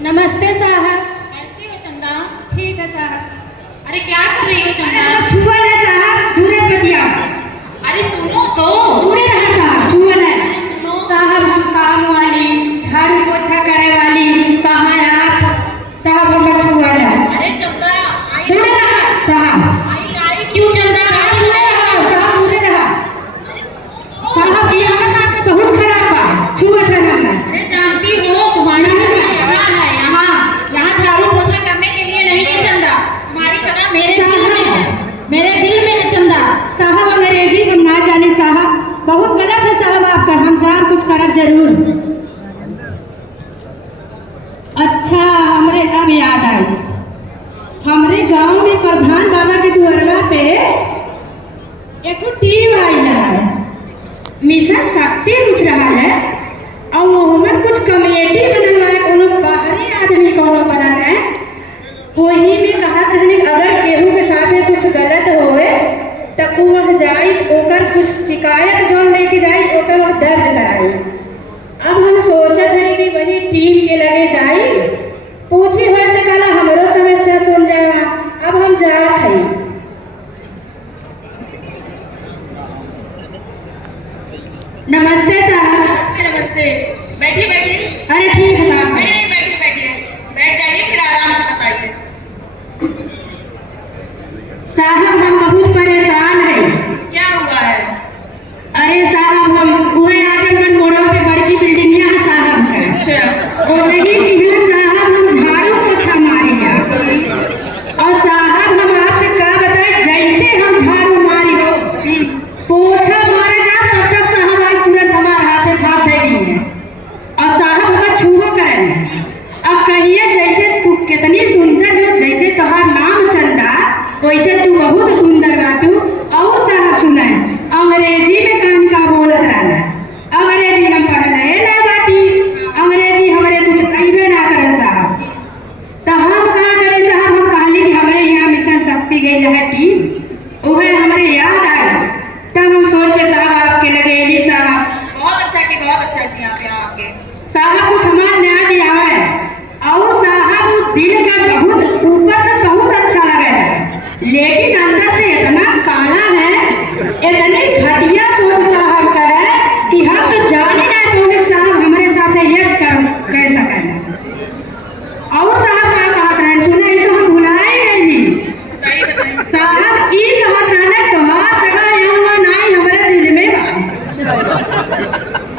नमस्ते साहब। कैसी हो चंदा? ठीक है साहब। अरे क्या कर रही हो चंदा? छुअल है साहब, दूरे से बतिया। अरे सुनो तो। दूरे रहा साहब, छुअल है। सुनो साहब हम काम वाली, झाड़ू पोछा करे वाली, कहाँ आप? साहब हम छुअल है। अरे चंदा दूरे रहा साहब। आई क्यों चंदा? दूरे रहा साहब, दूरे रहा साहब। ये हालत आपके बहुत खराब बा, छुअत है ना। अरे जानती हो तुम्हारी यहाँ है, यहाँ झाड़ू पोछा करने के लिए नहीं है चंदा। तुम्हारी जगह मेरे दिल में है, मेरे दिल में है चंदा। साहब अंग्रेजी हम ना जाने साहब, बहुत गलत है साहब आपका। हम जान कुछ करब जरूर। अच्छा हमरे अब याद आई, हमरे गांव में प्रधान बाबा के दुआरवा पे एक टीम आई है, मिशन शक्ति कुछ रहा है, और वहाँ कुछ कमेटी बनल है, कोनो बाहरी आदमी कोनो बनल है। वही में कहा रहने अगर केहू के साथे कुछ गलत होए तो वह जाई, ओकर कुछ शिकायत जो लेके जाई ओकर वह दर्ज कराई। अब हम सोचत हैं कि वही टीम के लगे जाई, पूछी हो से कला हमरो समस्या सुन जाएगा। अब हम जात हैं। नमस्ते साहब। नमस्ते नमस्ते। बैठिए बैठिए। अरे ठीक है साहब। नहीं नहीं बैठिए बैठिए, बैठ जाइए फिर आराम से बताइए। साहब हम बहुत परेशान हैं। क्या हुआ है? अरे साहब हम वही आजमगढ़ मोड़ा पे बड़की बिल्डिंग है साहब का। अच्छा। और वही की है साहब, हम झाड़ू पोछा मारेंगे। और साहब हम आपसे क्या बताएं, जैसे हम झाड़ू मारी पोछा मारे जा तब तक साहब आज तुरंत हमारे हाथे हाथ देगी है और साहब हमें छूहो करेंगे। अब कहिए जैसे तू कितनी सुंदर हो, जैसे तुम्हार नाम चंदा वैसे तू बहुत सुंदर बाटू। और साहब सुना अंग्रेजी में कान का बोलत रहना, अंग्रेजी हम पढ़ल है ना बाटी, अंग्रेजी हमारे कुछ कहबे ना करे साहब। तो हम कहा करे साहब, हम कहली कि हमारे यहाँ मिशन शक्ति गई है टीम, वह हमारे याद आए तब हम सोच के साहब आपके लगे एली साहब। बहुत अच्छा की आप यहाँ आके। साहब कुछ हमारा नया दिया है और साहब वो दिल का बहुत ऊपर से बहुत अच्छा लगे है, लेकिन अंदर से इतना काला है, इतनी घटिया सोच साहब का है कि हम तो जाने ना पाओगे साहब हमारे साथ ये कह सके। और साहब क्या कहत रहे सुना, ये तो हम भुलाए गई साहब। ये कहत रहे तुम्हार जगह यहाँ नहीं हमारे दिल में बा।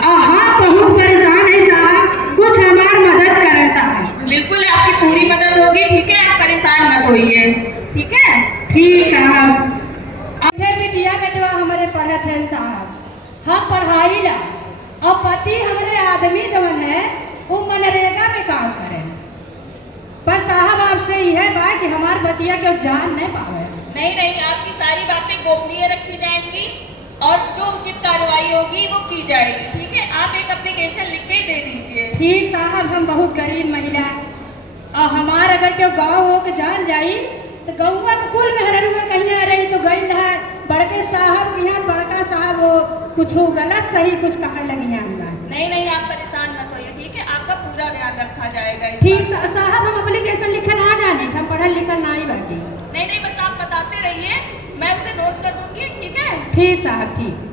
हाँ बहुत परेशान है साहब, कुछ हमारी मदद करें साहब। बिल्कुल आपकी पूरी मदद होगी, ठीक है? आप परेशान मत होइए, ठीक है? ठीक साहब। अरे बिटिया बेटवा हमारे पढ़त हैं साहब, हम पढ़ाई ला और पति हमारे आदमी जवन है वो मनरेगा में काम करे। बस साहब आपसे यह बात कि हमारे बतिया के जान नहीं पावे। नहीं नहीं, आपकी सारी बातें गोपनीय रखी जाएंगी और जो उचित कार्रवाई होगी वो की जाएगी, ठीक है? आप एक एप्लीकेशन लिख के दे दीजिए। ठीक साहब, हम बहुत गरीब महिला और हमार अगर क्यों गाँव हो के जान जाई तो गौवा के कुल मेहररुआ कहीं आ रही तो गई है बड़के साहब के यहाँ, बड़का साहब वो कुछ गलत सही कुछ कहा लगी है हमरा। नहीं नहीं, आप परेशान मत होइए, ठीक है? आपका पूरा ध्यान रखा जाएगा। ठीक साहब, हम एप्लीकेशन लिखल आ जाने, हम पढ़ल लिखल ना ही बाटी। नहीं नहीं, बस आप बताते रहिए, मैं उसे नोट कर दूंगी, ठीक है? ठीक साहब ठीक।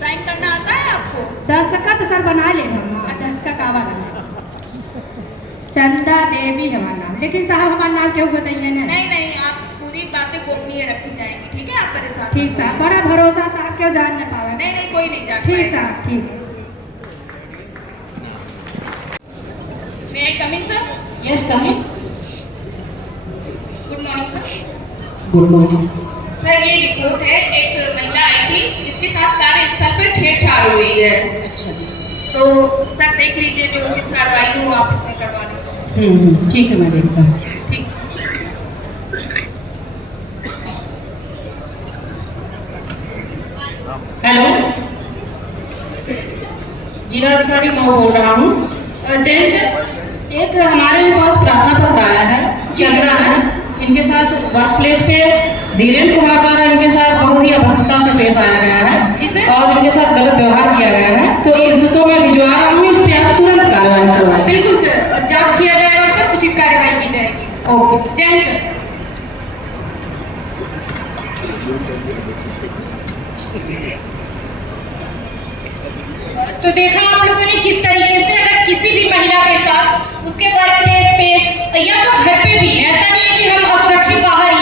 साइन करना आता है आपको? दस्तखत सर बना ले हम, दस्तखत आवा लगा। चंदा देवी हमारा नाम, लेकिन साहब हमारा नाम क्यों बताइए ना। नहीं नहीं, आप पूरी बातें गोपनीय रखी जाएंगी, ठीक है? आप परेशान ठीक साहब, बड़ा भरोसा साहब क्यों जान न पावे। नहीं नहीं, कोई नहीं जान ठीक साहब ठीक। May I come in sir? Yes come in. Good morning sir. Good morning. Sir ये रिपोर्ट है, एक महिला आई थी जिसके साथ कार्यस्थल पर छेड़छाड़ हुई है। अच्छा जी। तो सर देख लीजिए, जो उचित कार्रवाई हो आप इसमें करवा लीजिए। ठीक है मैं देखता हूँ। ठीक। हेलो, जिलाधिकारी मैं बोल रहा हूँ। जय सर। एक हमारे पास प्रार्थना पत्र आया है, चंदा है, इनके साथ वर्क प्लेस पे धीरेन्द्र कुमार द्वारा इनके साथ बहुत ही अभद्रता से पेश आया गया है जी सर। और इनके साथ गलत जेंट्स। तो देखा आप लोगों ने किस तरीके से अगर किसी भी महिला के साथ उसके वर्क प्लेस पे या तो घर पे भी, ऐसा नहीं है कि हम असुरक्षित बाहर